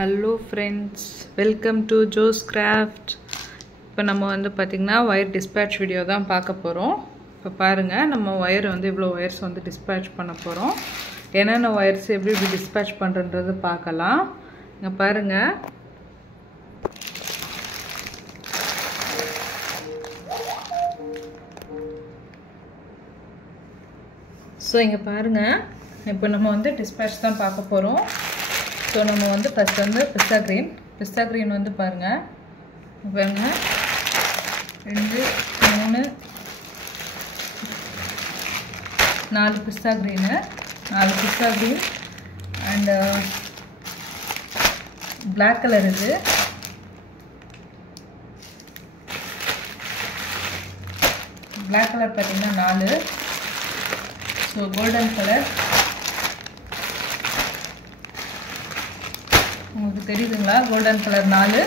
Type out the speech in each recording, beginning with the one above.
Hello friends, welcome to Joe's Craft. இப்போ நம்ம வந்து பாத்தீங்கன்னா wire dispatch video தான் பார்க்க போறோம். இப்போ பாருங்க நம்ம wire வந்து இவ்ளோ wires வந்து dispatch பண்ண போறோம். என்னென்ன wires எப்படி dispatch பண்றதுன்றது பார்க்கலாம். இங்க பாருங்க. சோ இங்க பாருங்க. இப்போ நம்ம வந்து dispatch தான் பார்க்க போறோம். So நம்ம வந்து ஃபர்ஸ்ட் வந்து பிஸ்தா green வந்து பாருங்க 2 3 4 பிஸ்தா green and black color இது black color பாத்தீங்கன்னா 4 so golden color உங்களுக்கு தெரியுதுங்களா கோல்டன் கலர் 4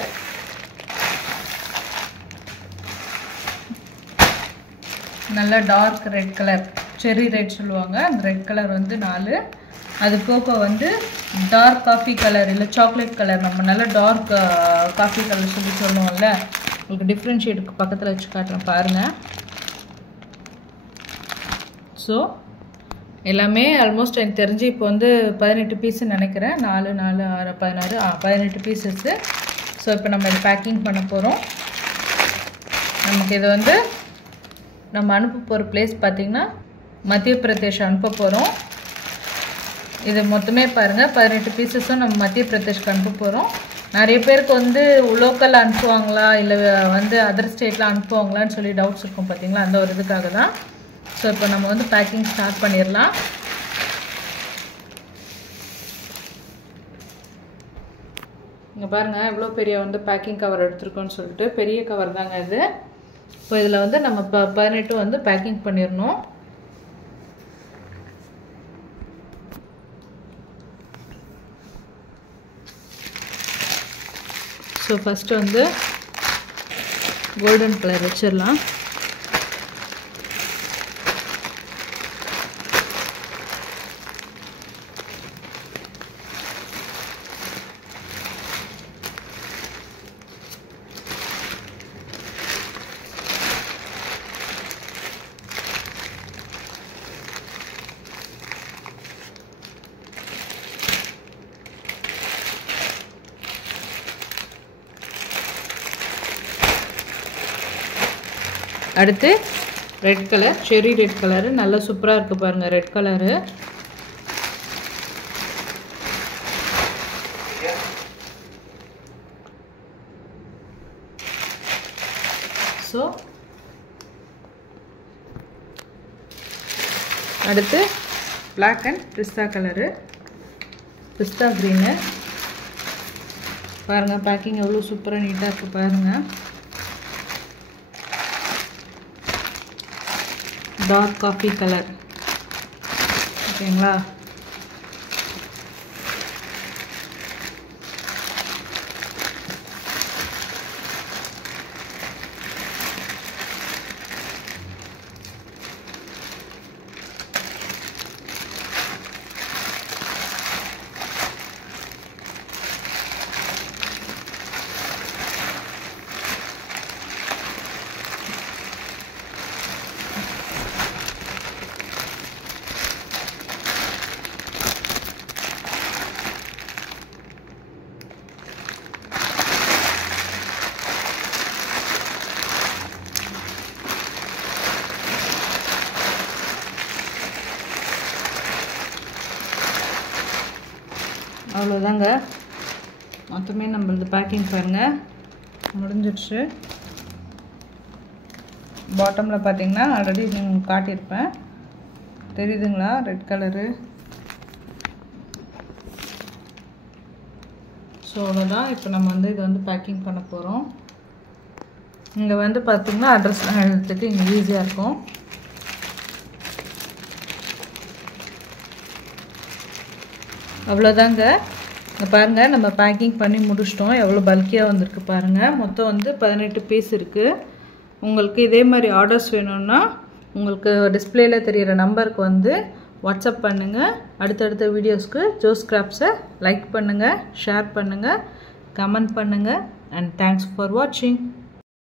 நல்ல டார்க் ரெட் கலர் செரி ரெட் சொல்லுவாங்க அந்த ரெட் கலர் வந்து 4 அது போக வந்து டார்க் காபி கலர் இல்ல சாக்லேட் கலர் நம்ம நல்ல டார்க் காபி கலர் சொல்லுவோம்ல உங்களுக்கு டிஃபரன்ஷியேட் பக்கத்துல வச்சு காட்டுறேன் பாருங்க சோ எல்லாமே ஆல்மோஸ்ட் எனக்கு தெரிஞ்சு இப்போ வந்து 18 பீஸ் நினைக்கிறேன் 4 4 6 16 18 பீசஸ் சோ இப்போ நம்ம இத பேக்கிங் பண்ண போறோம் நமக்கு இது வந்து நம்ம அனுப்ப போற பிளேஸ் பாத்தீங்கன்னா மத்திய பிரதேஷ் அனுப்ப போறோம் இது மொத்தமே பாருங்க 18 பீசஸும் நம்ம மத்திய பிரதேஷ்க்கு அனுப்ப போறோம் நிறைய பேருக்கு வந்து லோக்கல் அனுப்புவாங்களா இல்ல வந்து அதர் ஸ்டேட்ல அனுப்புவாங்களான்னு சொல்லி டவுட்ஸ் இருக்கும் பாத்தீங்களா அந்த ஒரு இதுக்காக தான் சோ இப்போ நம்ம வந்து பேக்கிங் ஸ்டார்ட் பண்ணிரலாம் இங்க பாருங்க எவ்வளவு பெரிய வந்து பேக்கிங் கவர் எடுத்துர்க்கோம்னு சொல்லிட்டு பெரிய கவர் தாங்க இது இப்போ இதல வந்து நம்ம 18 வந்து பேக்கிங் பண்ணிரணும் சோ ஃபர்ஸ்ட் வந்து கோல்டன் கலர் வெச்சிரலாம் அடுத்து ரெட் கலர் செரி ரெட் கலர் நல்ல சூப்பரா இருக்கு பாருங்க ரெட் கலர் சோ அடுத்து black and pista colour pista green பாருங்க பேக்கிங் எவ்வளவு சூப்பரா நீட்டா இருக்கு பாருங்க dark coffee color ஓகேங்களா அவ்வளவுதாங்க மொத்தமே நம்மளது பேக்கிங் பாருங்க முடிஞ்சிருச்சு பாட்டம்ல பாத்தீங்கன்னா ஆல்ரெடி நான் காட்டி இருப்பேன் தெரியுதுங்களா ரெட் கலர் சோ அவ்வளவுதான் இப்போ நம்ம வந்து இது வந்து பேக்கிங் பண்ண போறோம் இங்க வந்து பாத்தீங்கன்னா அட்ரஸ் எழுதுறதுக்கு இங்க ஈஸியா இருக்கும் அவ்வளவுதாங்க இங்க பாருங்க நம்ம பேக்கிங் பண்ணி முடிச்சிட்டோம் எவ்வளவு பல்கியா வந்திருக்கு பாருங்க மொத்தம் வந்து 18 பீஸ் இருக்கு உங்களுக்கு இதே மாதிரி ஆர்டர்ஸ் வேணும்னா உங்களுக்கு டிஸ்ப்ளேல தெரியுற நம்பருக்கு வந்து வாட்ஸ்அப் பண்ணுங்கள். அடுத்தடுத்த வீடியோஸ்க்கு ஜோஸ் கிராஃப்ட்ஸை லைக் பண்ணுங்கள், ஷேர் பண்ணுங்கள், கமெண்ட் பண்ணுங்கள். அண்ட் தேங்க்ஸ் ஃபார் வாட்சிங்.